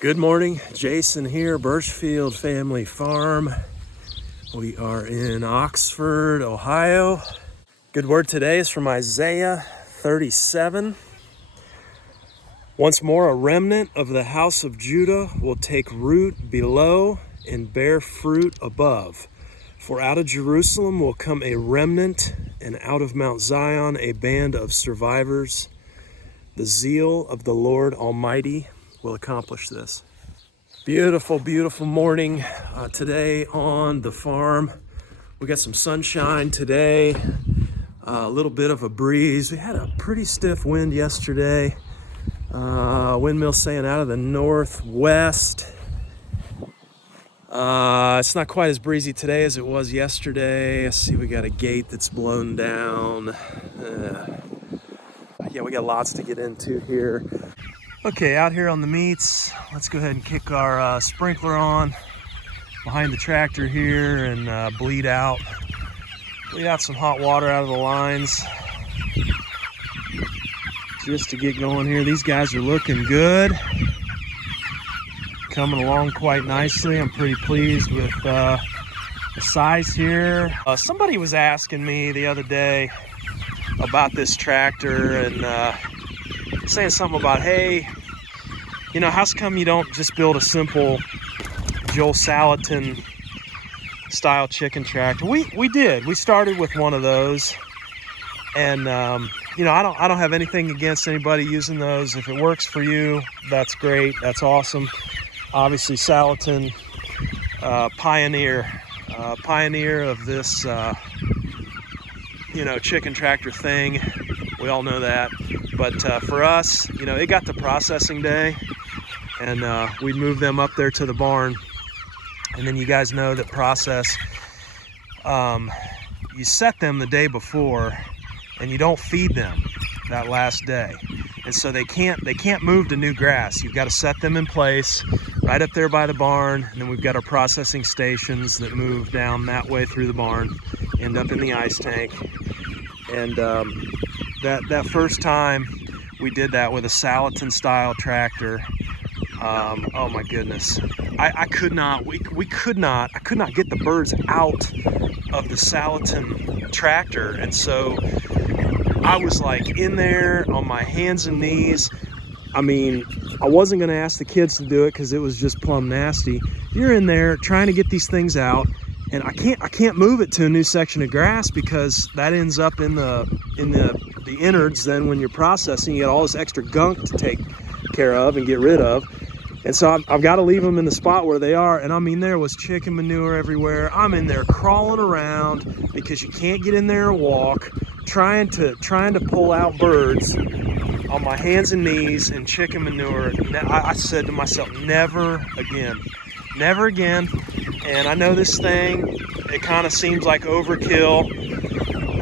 Good morning, Jason here, Birchfield Family Farm. We are in Oxford, Ohio. Good word today is from Isaiah 37. Once more, a remnant of the house of Judah will take root below and bear fruit above. For out of Jerusalem will come a remnant, and out of Mount Zion a band of survivors. The zeal of the Lord Almighty will accomplish this. Beautiful, beautiful morning today on the farm. We got some sunshine today, a little bit of a breeze. We had a pretty stiff wind yesterday. Windmill saying out of the northwest. It's not quite as breezy today as it was yesterday. I see we got a gate that's blown down. Yeah, we got lots to get into here. Okay, out here on the meets, let's go ahead and kick our sprinkler on behind the tractor here and bleed out some hot water out of the lines just to get going here. These guys are looking good, coming along quite nicely. I'm pretty pleased with the size here. Somebody was asking me the other day about this tractor and saying something about, hey, you know, how's come you don't just build a simple Joel Salatin style chicken tractor? We did. We started with one of those, and you know, I don't have anything against anybody using those. If it works for you, that's great. That's awesome. Obviously, Salatin, pioneer of this, you know, chicken tractor thing. We all know that. But for us, you know, it got to processing day, and we'd move them up there to the barn. And then you guys know that process, you set them the day before, and you don't feed them that last day. And so they can't move to new grass. You've got to set them in place right up there by the barn. And then we've got our processing stations that move down that way through the barn, end up in the ice tank. And that first time we did that with a Salatin style tractor, oh my goodness, I could not get the birds out of the Salatin tractor. And so I was like in there on my hands and knees. I mean, I wasn't gonna ask the kids to do it because it was just plumb nasty. You're in there trying to get these things out, and I can't move it to a new section of grass because that ends up in the innards. Then when you're processing, you got all this extra gunk to take care of and get rid of. And so I've got to leave them in the spot where they are. And I mean, there was chicken manure everywhere. I'm in there crawling around because you can't get in there and walk, trying to pull out birds on my hands and knees and chicken manure. I said to myself, never again. And I know this thing, it kind of seems like overkill,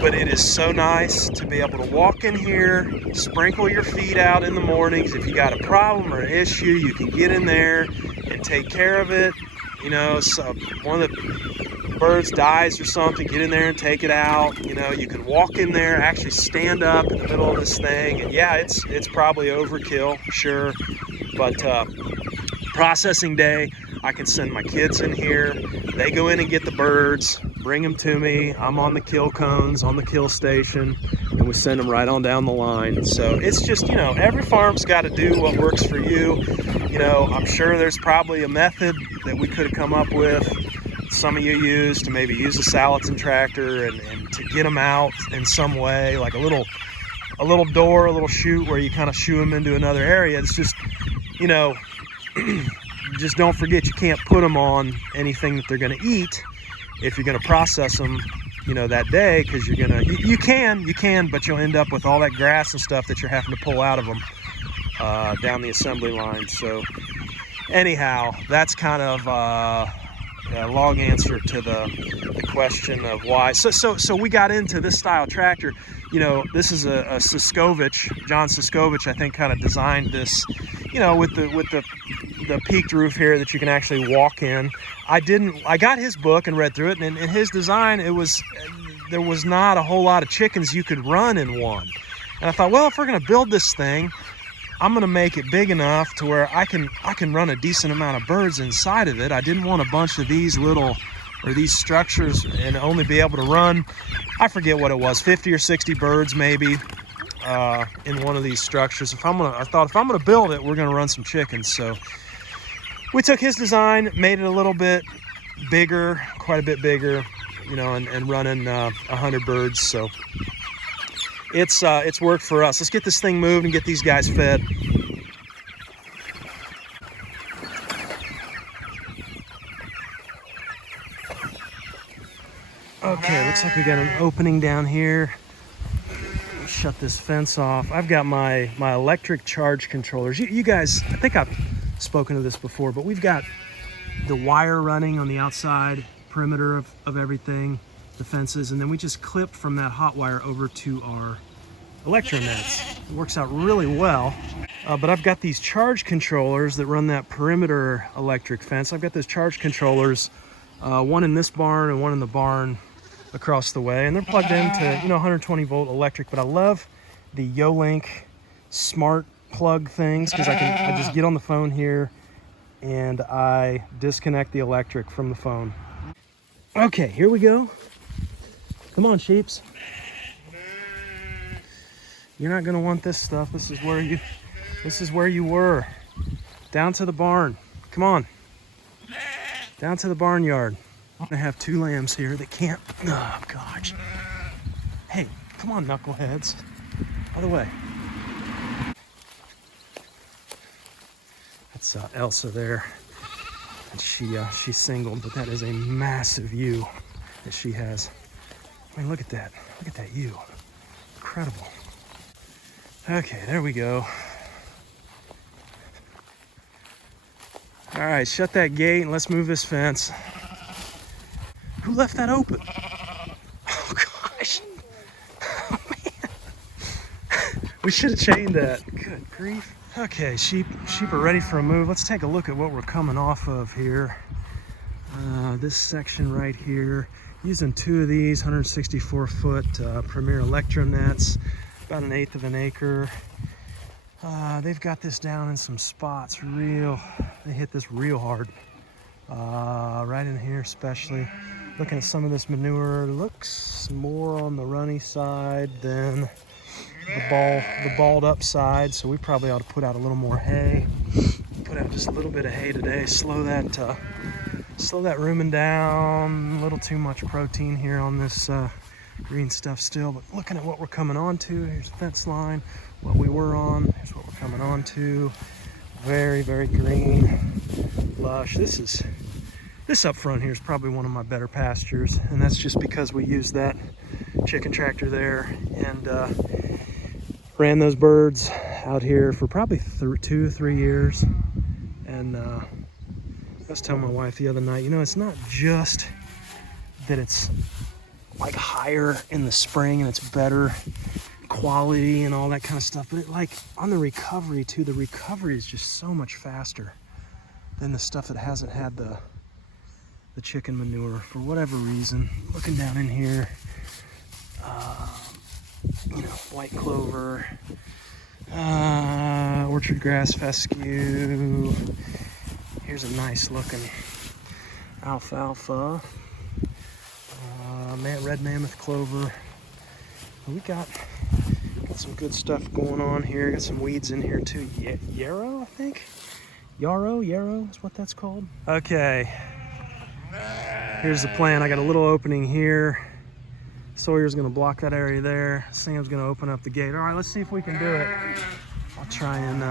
but it is so nice to be able to walk in here, sprinkle your feed out in the mornings. If you got a problem or an issue, you can get in there and take care of it. You know, so one of the birds dies or something, get in there and take it out. You know, you can walk in there, actually stand up in the middle of this thing. And yeah, it's probably overkill, sure, but processing day, I can send my kids in here. They go in and get the birds, bring them to me. I'm on the kill cones, on the kill station, and we send them right on down the line. So it's just, you know, every farm's got to do what works for you. You know, I'm sure there's probably a method that we could have come up with, some of you use, to maybe use a Salatin tractor and to get them out in some way, like a little door, a little chute where you kind of shoo them into another area. It's just, you know, just don't forget, you can't put them on anything that they're going to eat if you're going to process them, you know, that day, because you're going to, you can, but you'll end up with all that grass and stuff that you're having to pull out of them down the assembly line. So anyhow, that's kind of a long answer to the question of why. So we got into this style tractor. You know, this is a Siskovich, John Siskovich, I think, kind of designed this, you know, with the peaked roof here that you can actually walk in. I got his book and read through it, and in his design, there was not a whole lot of chickens you could run in one. And I thought, well, if we're going to build this thing, I'm gonna make it big enough to where I can run a decent amount of birds inside of it. I didn't want a bunch of these little, or these structures, and only be able to run, I forget what it was, 50 or 60 birds maybe in one of these structures. I thought if I'm gonna build it, we're gonna run some chickens. So we took his design, made it a little bit bigger, quite a bit bigger, you know, and running 100 birds. So it's worked for us. Let's get this thing moved and get these guys fed. Okay, looks like we got an opening down here. Let's shut this fence off. I've got my electric charge controllers. You guys, I think I've spoken of this before, but we've got the wire running on the outside perimeter of everything, the fences, and then we just clip from that hot wire over to our electro nets. It works out really well. But I've got these charge controllers that run that perimeter electric fence. I've got those charge controllers, one in this barn and one in the barn across the way, and they're plugged into, you know, 120 volt electric. But I love the Yolink smart plug things because I just get on the phone here and I disconnect the electric from the phone. Okay, here we go. Come on, sheeps. You're not gonna want this stuff. This is where you were. Down to the barn. Come on. Down to the barnyard. I have 2 lambs here that can't, oh gosh. Hey, come on, knuckleheads. Other way. That's Elsa there. And she's singled, but that is a massive ewe that she has. I mean, look at that. Look at that ewe. Incredible. Okay, there we go. All right, shut that gate and let's move this fence. Who left that open? Oh gosh. Oh man. We should have chained that. Good grief. Okay, sheep are ready for a move. Let's take a look at what we're coming off of here. This section right here, using 2 of these 164-foot Premier Electro nets, about 1/8 of an acre. They've got this down in some spots they hit this real hard. Right in here especially. Looking at some of this manure, looks more on the runny side than the balled up side, so we probably ought to put out a little more hay. Put out just a little bit of hay today, slow that rumen down. A little too much protein here on this green stuff still, but looking at what we're coming on to, here's the fence line, what we were on, here's what we're coming on to. Very, very green, lush. This up front here is probably one of my better pastures, and that's just because we used that chicken tractor there and ran those birds out here for probably 2-3 years. And I was telling my wife the other night, you know, it's not just that it's like higher in the spring and it's better quality and all that kind of stuff, but it, like, on the recovery too, the recovery is just so much faster than the stuff that hasn't had the chicken manure for whatever reason. Looking down in here, you know, white clover, orchard grass fescue. Here's a nice looking alfalfa, red mammoth clover. We got some good stuff going on here. Got some weeds in here too. Yarrow, I think. Yarrow is what that's called. Okay. Here's the plan. I got a little opening here. Sawyer's gonna block that area there. Sam's gonna open up the gate. All right, let's see if we can do it. I'll try and,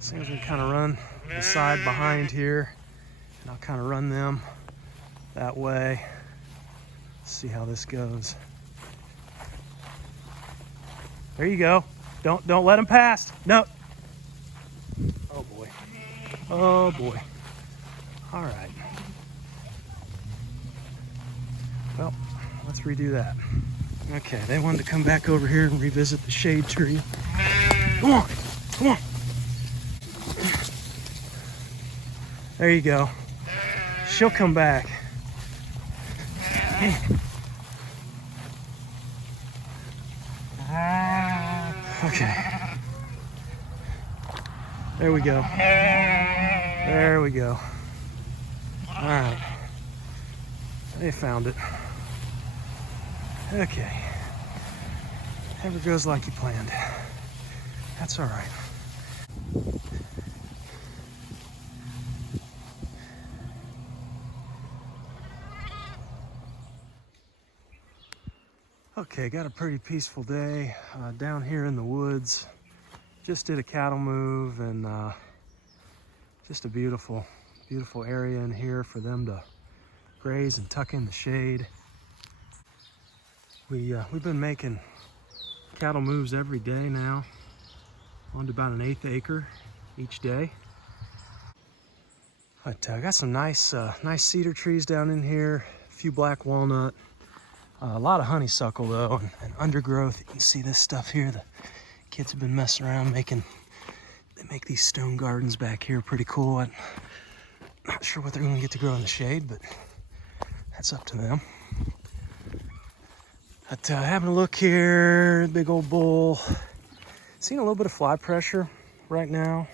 Sam's gonna kind of run the side behind here, and I'll kind of run them that way. Let's see how this goes. There you go. Don't let them pass. No. Oh boy. Oh boy. All right. Well, let's redo that. Okay, they wanted to come back over here and revisit the shade tree. Come on, come on. There you go. She'll come back. Okay. There we go. There we go. All right. They found it. Okay. Never goes like you planned. That's all right. Okay, got a pretty peaceful day down here in the woods. Just did a cattle move, and just a beautiful, beautiful area in here for them to graze and tuck in the shade. We've been making cattle moves every day now, on to about an 1/8 acre each day. But I got some nice cedar trees down in here, a few black walnut, a lot of honeysuckle though, and undergrowth. You can see this stuff here. The kids have been messing around they make these stone gardens back here pretty cool. I'm not sure what they're gonna get to grow in the shade, but that's up to them. But having a look here, big old bull. Seeing a little bit of fly pressure right now.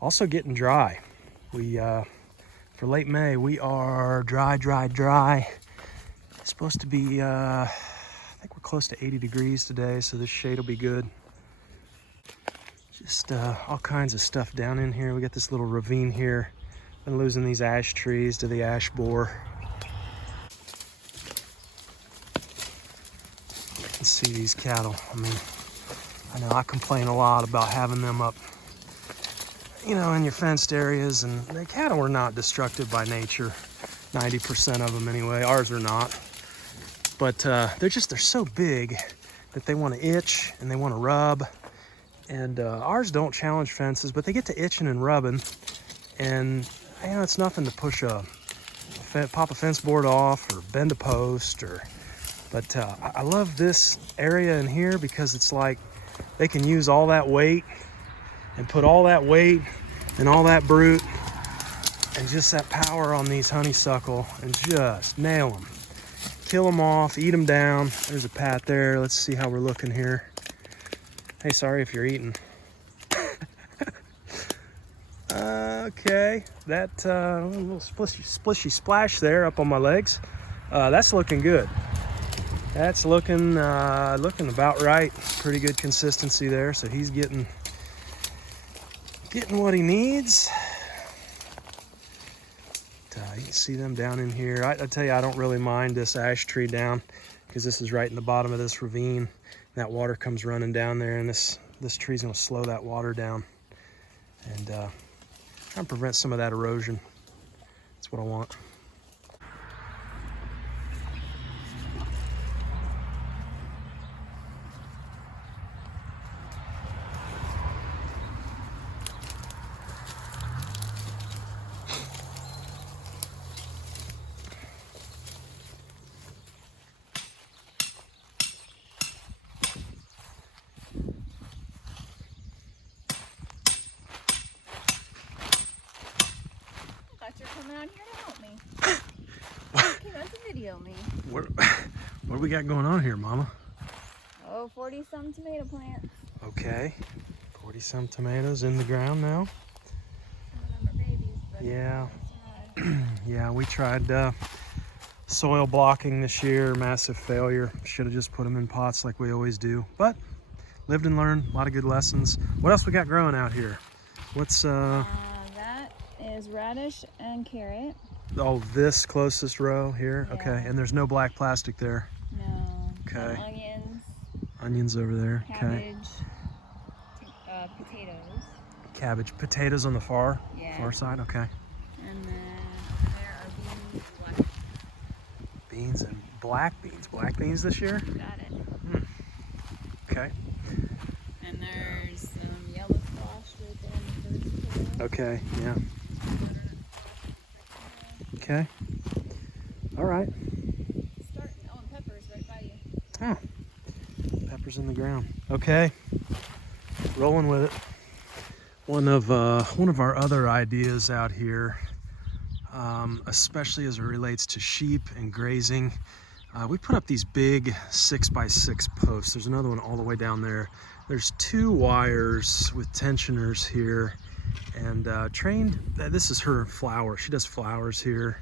Also getting dry. For late May, we are dry. It's supposed to be, I think we're close to 80 degrees today, so this shade will be good. Just all kinds of stuff down in here. We got this little ravine here. Been losing these ash trees to the ash borer. You can see these cattle. I mean, I know I complain a lot about having them up, you know, in your fenced areas, and the cattle are not destructive by nature. 90% of them anyway. Ours are not. But they're so big that they want to itch and they want to rub. And ours don't challenge fences, but they get to itching and rubbing. And, you know, it's nothing to push pop a fence board off or bend a post. But I love this area in here because it's like they can use all that weight and put all that weight and all that brute and just that power on these honeysuckle and just nail them. Kill them off, eat them down. There's a pat there. Let's see how we're looking here. Hey, sorry if you're eating. Okay, that little splishy splash there up on my legs. That's looking good. That's looking about right. Pretty good consistency there. So he's getting what he needs. You can see them down in here. I tell you, I don't really mind this ash tree down because this is right in the bottom of this ravine. That water comes running down there, and this tree's gonna slow that water down and try and prevent some of that erosion. That's what I want. You're coming out here to help me. You came out to video me. What do we got going on here, Mama? Oh, 40-some tomato plants. Okay, 40-some tomatoes in the ground now. Some of them are babies, but yeah. Yeah, we tried soil blocking this year. Massive failure. Should have just put them in pots like we always do. But lived and learned. A lot of good lessons. What else we got growing out here? What's that is radish and carrot. Oh, this closest row here? Yeah. Okay, and there's no black plastic there? No. Okay. Onions. Onions over there. Cabbage. Okay. Potatoes. Cabbage. Potatoes on the far side? Okay. And then there are beans, black beans and black beans. Black beans this year? Got it. Okay. And there's some yellow squash right there in the first row. Okay, yeah. Okay. All right. And peppers right by you. Oh, peppers in the ground. Okay. Rolling with it. One of our other ideas out here, especially as it relates to sheep and grazing, we put up these big 6x6 posts. There's another one all the way down there. There's 2 wires with tensioners here, and trained, this is her flower. She does flowers here,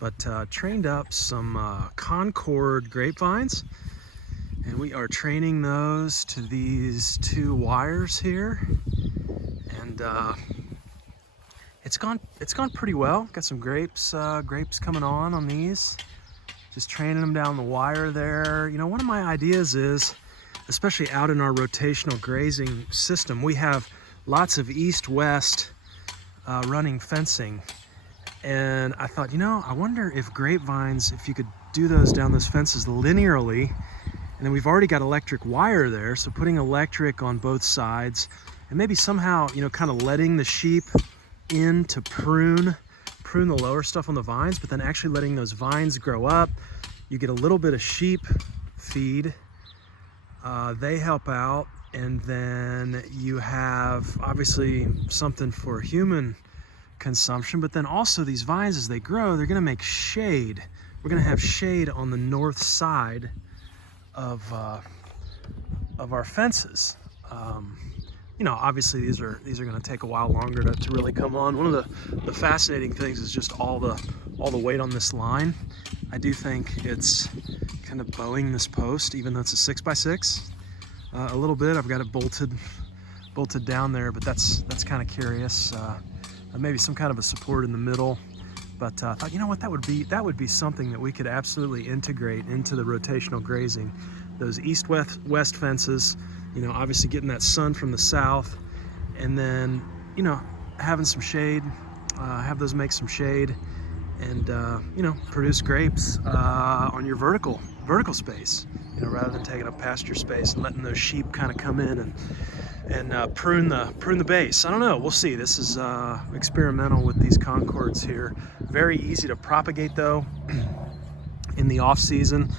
but trained up some Concord grapevines, and we are training those to these 2 wires here, and it's gone pretty well. Got some grapes coming on these. Just training them down the wire there. You know, one of my ideas is, especially out in our rotational grazing system, we have lots of east-west running fencing. And I thought, you know, I wonder if grapevines, if you could do those down those fences linearly, and then we've already got electric wire there, so putting electric on both sides, and maybe somehow, you know, kind of letting the sheep in to prune the lower stuff on the vines, but then actually letting those vines grow up. You get a little bit of sheep feed. They help out, and then you have obviously something for human consumption, but then also these vines, as they grow, they're gonna make shade. We're gonna have shade on the north side of our fences. You know, obviously these are going to take a while longer to really come on. One of the fascinating things is just all the weight on this line. I do think it's kind of bowing this post, even though it's a 6x6. A little bit. I've got it bolted down there, but that's kind of curious. Maybe some kind of a support in the middle. But I thought, you know what, that would be something that we could absolutely integrate into the rotational grazing. Those east-west fences, you know, obviously getting that sun from the south, and then, you know, having some shade, have those make some shade, and you know, produce grapes on your vertical space, you know, rather than taking up pasture space and letting those sheep kind of come in and prune the base. I don't know, we'll see. This is experimental with these Concords here. Very easy to propagate though in the off season.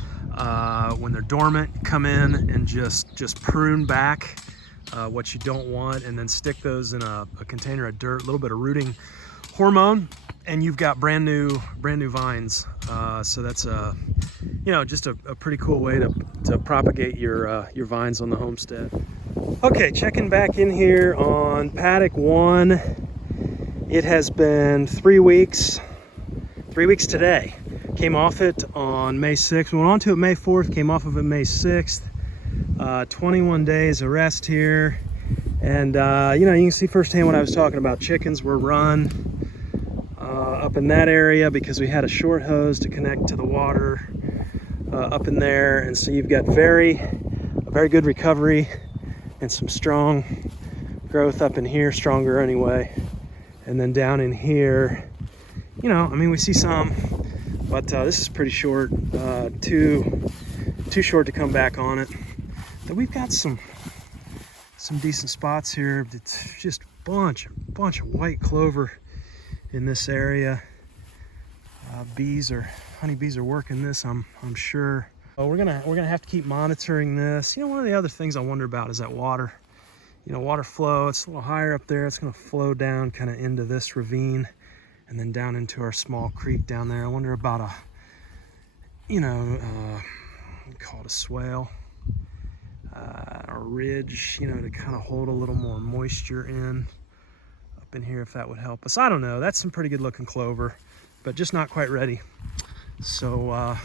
When they're dormant, come in and just prune back what you don't want, and then stick those in a container of dirt, a little bit of rooting hormone, and you've got brand new vines. So that's you know, just a pretty cool way to propagate your vines on the homestead. Okay, checking back in here on paddock 1. It has been 3 weeks. 3 weeks today. Came off it on May 6th. We went on to it May 4th, came off of it May 6th. 21 days of rest here. And you know, you can see firsthand what I was talking about. Chickens were run up in that area because we had a short hose to connect to the water up in there. And so you've got a very good recovery and some strong growth up in here, stronger anyway. And then down in here, you know, I mean, we see some, but this is pretty short, too short to come back on it. But we've got some decent spots here. It's just bunch of white clover in this area. Honeybees are working this, I'm sure. We're gonna have to keep monitoring this. You know, one of the other things I wonder about is that water. You know, water flow. It's a little higher up there. It's gonna flow down kind of into this ravine, and then down into our small creek down there. I wonder about a, you know, call it a swale, a ridge, you know, to kind of hold a little more moisture in up in here, if that would help us. I don't know. That's some pretty good looking clover, but just not quite ready. So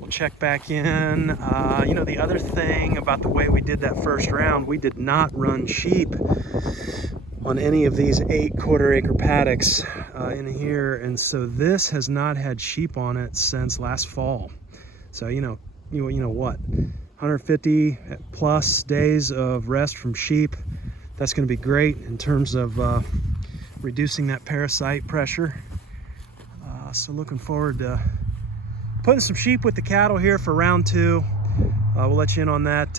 we'll check back in. You know, the other thing about the way we did that first round, we did not run sheep on any of these 8 quarter-acre paddocks in here, and so this has not had sheep on it since last fall. So you know what, 150 plus days of rest from sheep. That's going to be great in terms of reducing that parasite pressure. So looking forward to putting some sheep with the cattle here for round 2. We'll let you in on that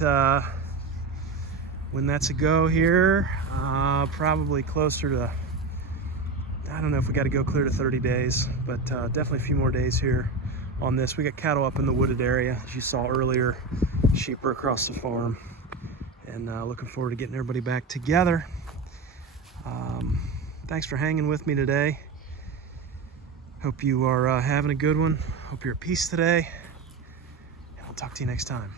when that's a go here. Probably closer to, I don't know if we got to go clear to 30 days, but definitely a few more days here on this. We got cattle up in the wooded area, as you saw earlier. Sheep are across the farm, and looking forward to getting everybody back together. Thanks for hanging with me today. Hope you are having a good one. Hope you're at peace today, and I'll talk to you next time.